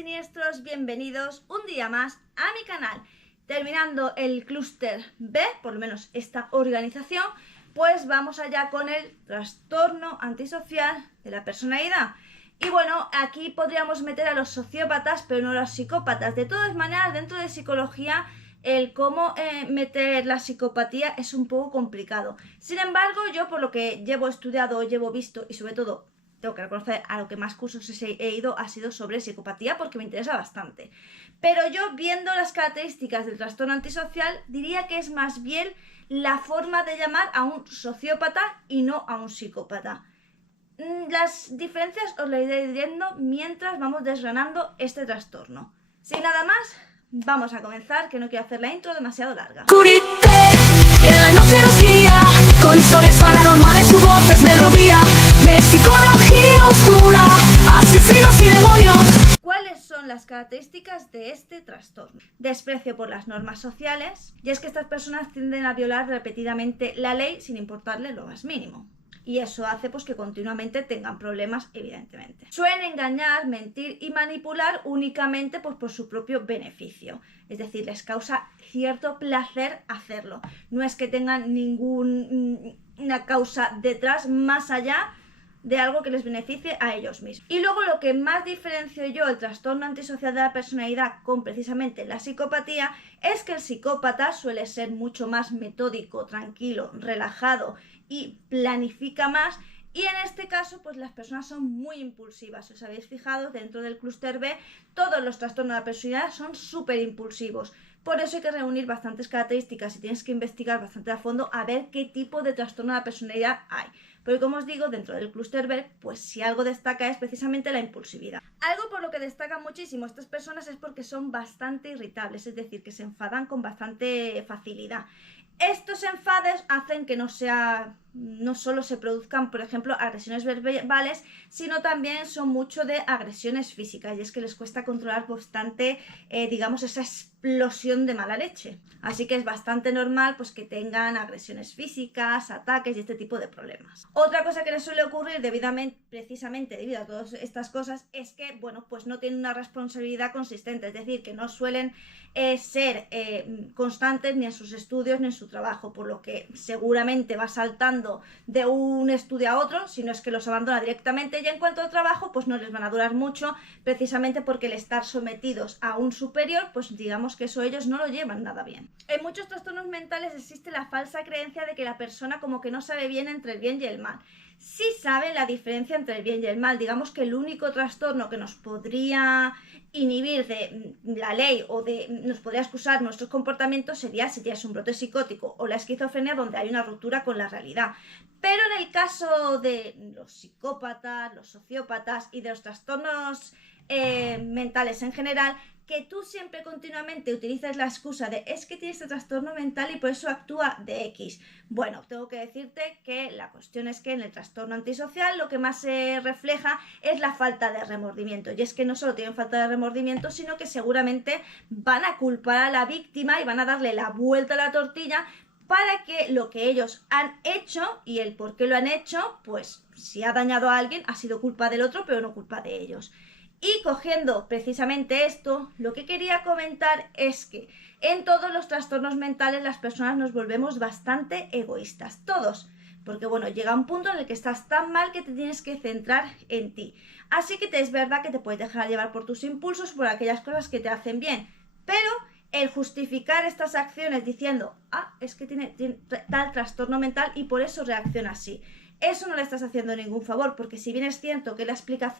siniestros, bienvenidos un día más a mi canal. Terminando el clúster B, por lo menos esta organización, pues vamos allá con el trastorno antisocial de la personalidad. Y bueno, aquí podríamos meter a los sociópatas, pero no a los psicópatas. De todas maneras, dentro de psicología, el cómo meter la psicopatía es un poco complicado. Sin embargo, yo por lo que llevo estudiado, llevo visto y sobre todo tengo que reconocer, a lo que más cursos he ido ha sido sobre psicopatía porque me interesa bastante. Pero yo, viendo las características del trastorno antisocial, diría que es más bien la forma de llamar a un sociópata y no a un psicópata. Las diferencias os las iré diciendo mientras vamos desgranando este trastorno. Sin nada más, vamos a comenzar, que no quiero hacer la intro demasiado larga. Con historias paranormales, su voz es melodía de psicología oscura, asesinos y demonios. ¿Cuáles son las características de este trastorno? Desprecio por las normas sociales, y es que estas personas tienden a violar repetidamente la ley sin importarle lo más mínimo. Y eso hace pues que continuamente tengan problemas, evidentemente. Suelen engañar, mentir y manipular únicamente pues, por su propio beneficio. Es decir, les causa cierto placer hacerlo. No es que tengan ninguna causa detrás más allá de algo que les beneficie a ellos mismos. Y luego lo que más diferencio yo el trastorno antisocial de la personalidad con precisamente la psicopatía es que el psicópata suele ser mucho más metódico, tranquilo, relajado y planifica más. Y en este caso, pues las personas son muy impulsivas. Si os habéis fijado, dentro del clúster B, todos los trastornos de la personalidad son súper impulsivos. Por eso hay que reunir bastantes características y tienes que investigar bastante a fondo a ver qué tipo de trastorno de la personalidad hay. Porque como os digo, dentro del clúster B, pues si algo destaca es precisamente la impulsividad. Algo por lo que destacan muchísimo estas personas es porque son bastante irritables, es decir, que se enfadan con bastante facilidad. Estos enfades hacen que no solo se produzcan, por ejemplo, agresiones verbales, sino también son mucho de agresiones físicas, y es que les cuesta controlar bastante, digamos, esa explosión de mala leche. Así que es bastante normal pues, que tengan agresiones físicas, ataques y este tipo de problemas. Otra cosa que les suele ocurrir precisamente debido a todas estas cosas es que, bueno, pues no tienen una responsabilidad consistente, es decir, que no suelen ser constantes ni en sus estudios ni en su trabajo, por lo que seguramente va saltando de un estudio a otro, si no es que los abandona directamente, y en cuanto al trabajo pues no les van a durar mucho, precisamente porque el estar sometidos a un superior, pues digamos que eso ellos no lo llevan nada bien. En muchos trastornos mentales existe la falsa creencia de que la persona como que no sabe bien entre el bien y el mal. Sí sabe la diferencia entre el bien y el mal. Digamos que el único trastorno que nos podría inhibir de la ley o nos podría excusar nuestros comportamientos sería si tienes un brote psicótico o la esquizofrenia, donde hay una ruptura con la realidad. Pero en el caso de los psicópatas, los sociópatas y de los trastornos mentales en general, que tú siempre continuamente utilizas la excusa de es que tienes este trastorno mental y por eso actúa de X. Bueno, tengo que decirte que la cuestión es que en el trastorno antisocial lo que más se refleja es la falta de remordimiento. Y es que no solo tienen falta de remordimiento, sino que seguramente van a culpar a la víctima y van a darle la vuelta a la tortilla para que lo que ellos han hecho y el por qué lo han hecho, pues si ha dañado a alguien ha sido culpa del otro, pero no culpa de ellos. Y cogiendo precisamente esto, lo que quería comentar es que en todos los trastornos mentales las personas nos volvemos bastante egoístas, todos. Porque bueno, llega un punto en el que estás tan mal que te tienes que centrar en ti. Así que es verdad que te puedes dejar llevar por tus impulsos, por aquellas cosas que te hacen bien. Pero el justificar estas acciones diciendo, es que tiene tal trastorno mental y por eso reacciona así. Eso no le estás haciendo ningún favor, porque si bien es cierto que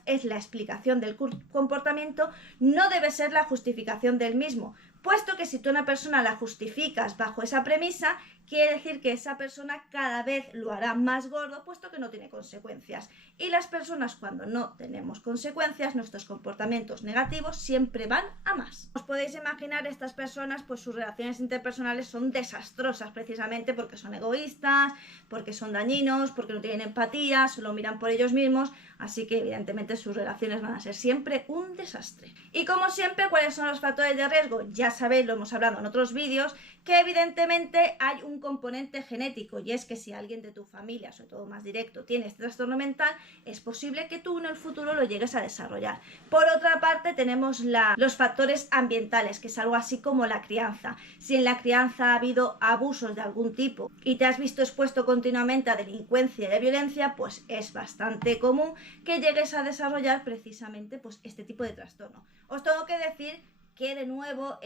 es la explicación del comportamiento, no debe ser la justificación del mismo, puesto que si tú a una persona la justificas bajo esa premisa, quiere decir que esa persona cada vez lo hará más gordo, puesto que no tiene consecuencias. Y las personas, cuando no tenemos consecuencias, nuestros comportamientos negativos siempre van a más. Os podéis imaginar, estas personas, pues sus relaciones interpersonales son desastrosas, precisamente porque son egoístas, porque son dañinos, porque no tienen tienen empatía, solo miran por ellos mismos, así que evidentemente sus relaciones van a ser siempre un desastre. Y como siempre, ¿cuáles son los factores de riesgo? Ya sabéis, lo hemos hablado en otros vídeos, que evidentemente hay un componente genético, y es que si alguien de tu familia, sobre todo más directo, tiene este trastorno mental, es posible que tú en el futuro lo llegues a desarrollar. Por otra parte, tenemos los factores ambientales, que es algo así como la crianza. Si en la crianza ha habido abusos de algún tipo y te has visto expuesto continuamente a delincuencia y a violencia, pues es bastante común que llegues a desarrollar precisamente pues este tipo de trastorno. Os tengo que decir que de nuevo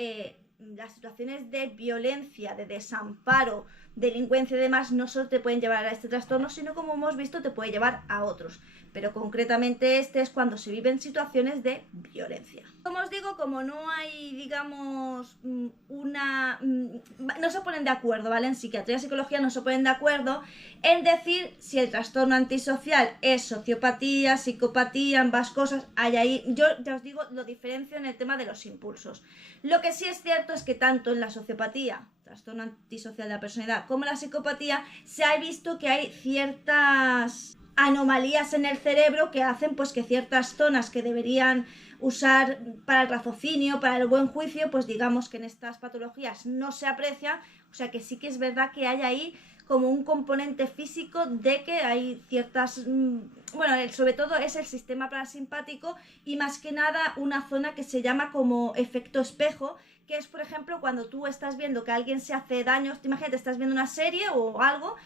las situaciones de violencia, de desamparo, delincuencia y demás no solo te pueden llevar a este trastorno, sino como hemos visto te puede llevar a otros. Pero concretamente este es cuando se viven situaciones de violencia. Como os digo, como no hay, digamos, no se ponen de acuerdo, ¿vale? En psiquiatría y psicología no se ponen de acuerdo en decir si el trastorno antisocial es sociopatía, psicopatía, ambas cosas. Hay ahí, yo ya os digo, lo diferencio en el tema de los impulsos. Lo que sí es cierto es que tanto en la sociopatía, trastorno antisocial de la personalidad, como en la psicopatía, se ha visto que hay ciertas anomalías en el cerebro que hacen pues que ciertas zonas que deberían usar para el raciocinio, para el buen juicio, pues digamos que en estas patologías no se aprecia, o sea que sí que es verdad que hay ahí como un componente físico de que hay ciertas, bueno, sobre todo es el sistema parasimpático y más que nada una zona que se llama como efecto espejo, que es por ejemplo cuando tú estás viendo que alguien se hace daño, imagínate, estás viendo una serie o algo,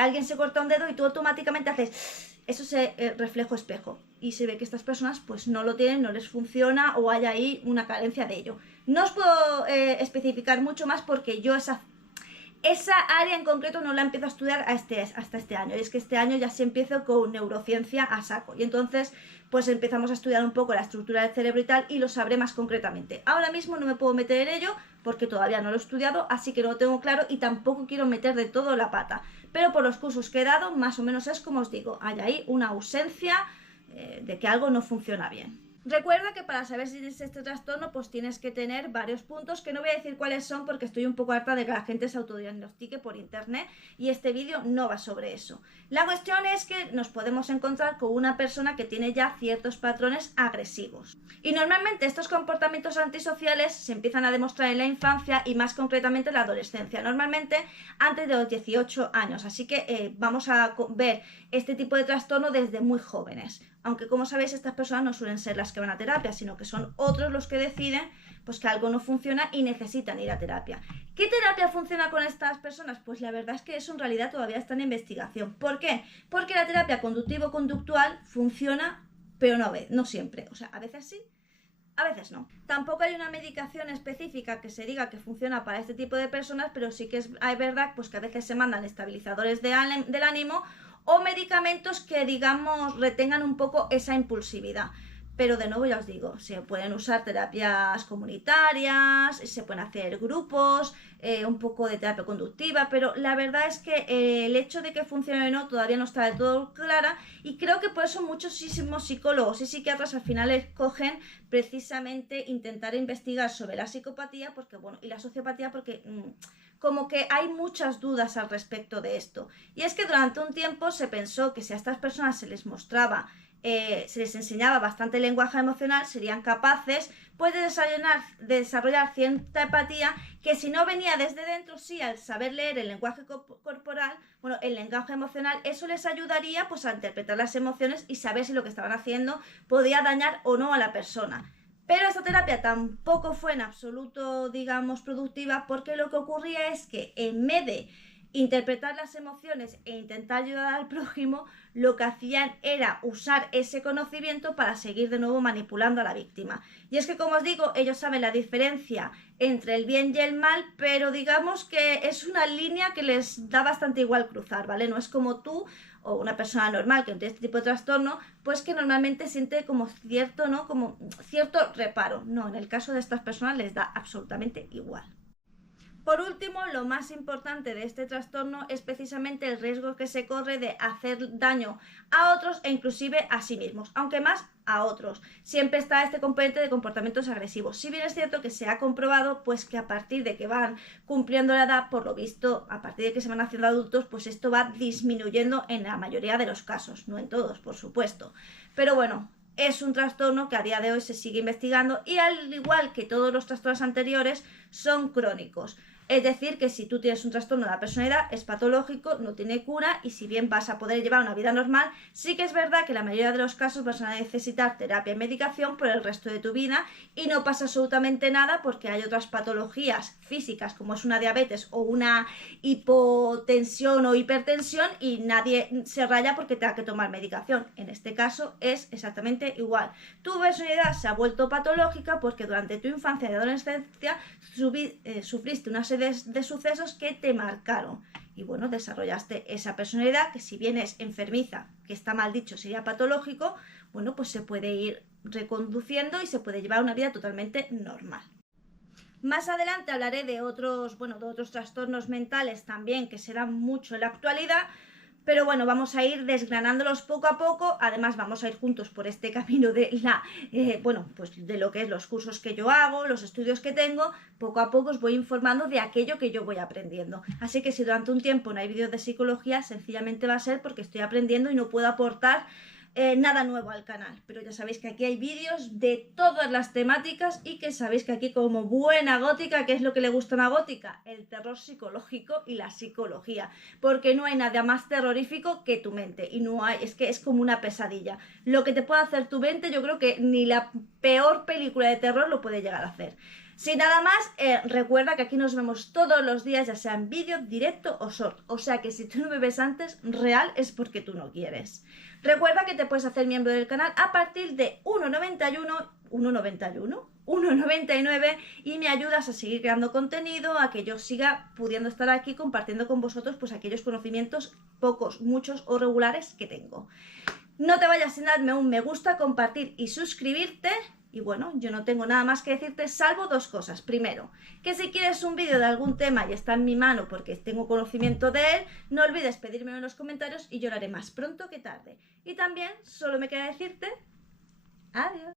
alguien se corta un dedo y tú automáticamente haces, eso es reflejo espejo y se ve que estas personas pues no lo tienen, no les funciona o hay ahí una carencia de ello. No os puedo especificar mucho más porque yo esa área en concreto no la empiezo a estudiar hasta este año, y es que este año ya se empiezo con neurociencia a saco y entonces pues empezamos a estudiar un poco la estructura del cerebro y tal y lo sabré más concretamente. Ahora mismo no me puedo meter en ello porque todavía no lo he estudiado, así que no lo tengo claro y tampoco quiero meter de todo la pata, pero por los cursos que he dado más o menos es como os digo, hay ahí una ausencia de que algo no funciona bien. Recuerda que para saber si tienes este trastorno pues tienes que tener varios puntos que no voy a decir cuáles son porque estoy un poco harta de que la gente se autodiagnostique por internet y este vídeo no va sobre eso. La cuestión es que nos podemos encontrar con una persona que tiene ya ciertos patrones agresivos y normalmente estos comportamientos antisociales se empiezan a demostrar en la infancia y más concretamente en la adolescencia, normalmente antes de los 18 años, así que vamos a ver este tipo de trastorno desde muy jóvenes. Aunque como sabéis estas personas no suelen ser las que van a terapia, sino que son otros los que deciden pues que algo no funciona y necesitan ir a terapia. ¿Qué terapia funciona con estas personas? Pues la verdad es que eso en realidad todavía está en investigación. ¿Por qué? Porque la terapia conductivo-conductual funciona, pero no siempre. O sea, a veces sí, a veces no. Tampoco hay una medicación específica que se diga que funciona para este tipo de personas, pero sí que es verdad pues que a veces se mandan estabilizadores del ánimo o medicamentos que, digamos, retengan un poco esa impulsividad. Pero de nuevo ya os digo, se pueden usar terapias comunitarias, se pueden hacer grupos, un poco de terapia conductiva, pero la verdad es que el hecho de que funcione o no todavía no está del todo clara y creo que por eso muchísimos psicólogos y psiquiatras al final escogen precisamente intentar investigar sobre la psicopatía porque, bueno, y la sociopatía porque como que hay muchas dudas al respecto de esto. Y es que durante un tiempo se pensó que si a estas personas se les mostraba, se les enseñaba bastante lenguaje emocional, serían capaces pues, de desarrollar cierta empatía que si no venía desde dentro, sí, al saber leer el lenguaje corporal, bueno, el lenguaje emocional, eso les ayudaría pues, a interpretar las emociones y saber si lo que estaban haciendo podía dañar o no a la persona. Pero esta terapia tampoco fue en absoluto, digamos, productiva porque lo que ocurría es que en vez de interpretar las emociones e intentar ayudar al prójimo, lo que hacían era usar ese conocimiento para seguir de nuevo manipulando a la víctima. Y es que, como os digo, ellos saben la diferencia entre el bien y el mal, pero digamos que es una línea que les da bastante igual cruzar, ¿vale? No es como tú o una persona normal que no tiene este tipo de trastorno, pues que normalmente siente como cierto, ¿no? Como cierto reparo. No, en el caso de estas personas les da absolutamente igual. Por último, lo más importante de este trastorno es precisamente el riesgo que se corre de hacer daño a otros e inclusive a sí mismos, aunque más a otros. Siempre está este componente de comportamientos agresivos. Si bien es cierto que se ha comprobado pues que a partir de que van cumpliendo la edad, por lo visto, a partir de que se van haciendo adultos, pues esto va disminuyendo en la mayoría de los casos, no en todos, por supuesto. Pero bueno, es un trastorno que a día de hoy se sigue investigando y al igual que todos los trastornos anteriores son crónicos. Es decir, que si tú tienes un trastorno de la personalidad es patológico, no tiene cura y si bien vas a poder llevar una vida normal, sí que es verdad que en la mayoría de los casos vas a necesitar terapia y medicación por el resto de tu vida y no pasa absolutamente nada porque hay otras patologías físicas como es una diabetes o una hipotensión o hipertensión y nadie se raya porque tenga que tomar medicación. En este caso es exactamente igual. Tu personalidad se ha vuelto patológica porque durante tu infancia y adolescencia sufriste una serie de sucesos que te marcaron y bueno, desarrollaste esa personalidad que si bien es enfermiza, que está mal dicho, sería patológico, bueno, pues se puede ir reconduciendo y se puede llevar una vida totalmente normal. Más adelante hablaré de otros trastornos mentales también que se dan mucho en la actualidad, pero bueno, vamos a ir desgranándolos poco a poco. Además vamos a ir juntos por este camino de de lo que es los cursos que yo hago, los estudios que tengo. Poco a poco os voy informando de aquello que yo voy aprendiendo. Así que si durante un tiempo no hay vídeos de psicología, sencillamente va a ser porque estoy aprendiendo y no puedo aportar nada nuevo al canal, pero ya sabéis que aquí hay vídeos de todas las temáticas y que sabéis que aquí como buena gótica, ¿qué es lo que le gusta a una gótica? El terror psicológico y la psicología, porque no hay nada más terrorífico que tu mente y no hay, es que es como una pesadilla. Lo que te puede hacer tu mente yo creo que ni la peor película de terror lo puede llegar a hacer. Sin nada más, recuerda que aquí nos vemos todos los días, ya sea en vídeo, directo o short. O sea que si tú no me ves antes, real es porque tú no quieres. Recuerda que te puedes hacer miembro del canal a partir de 1,99 y me ayudas a seguir creando contenido, a que yo siga pudiendo estar aquí compartiendo con vosotros pues aquellos conocimientos, pocos, muchos o regulares que tengo. No te vayas sin darme un me gusta, compartir y suscribirte. Y bueno, yo no tengo nada más que decirte salvo dos cosas. Primero, que si quieres un vídeo de algún tema y está en mi mano porque tengo conocimiento de él, no olvides pedírmelo en los comentarios y yo lo haré más pronto que tarde. Y también solo me queda decirte adiós.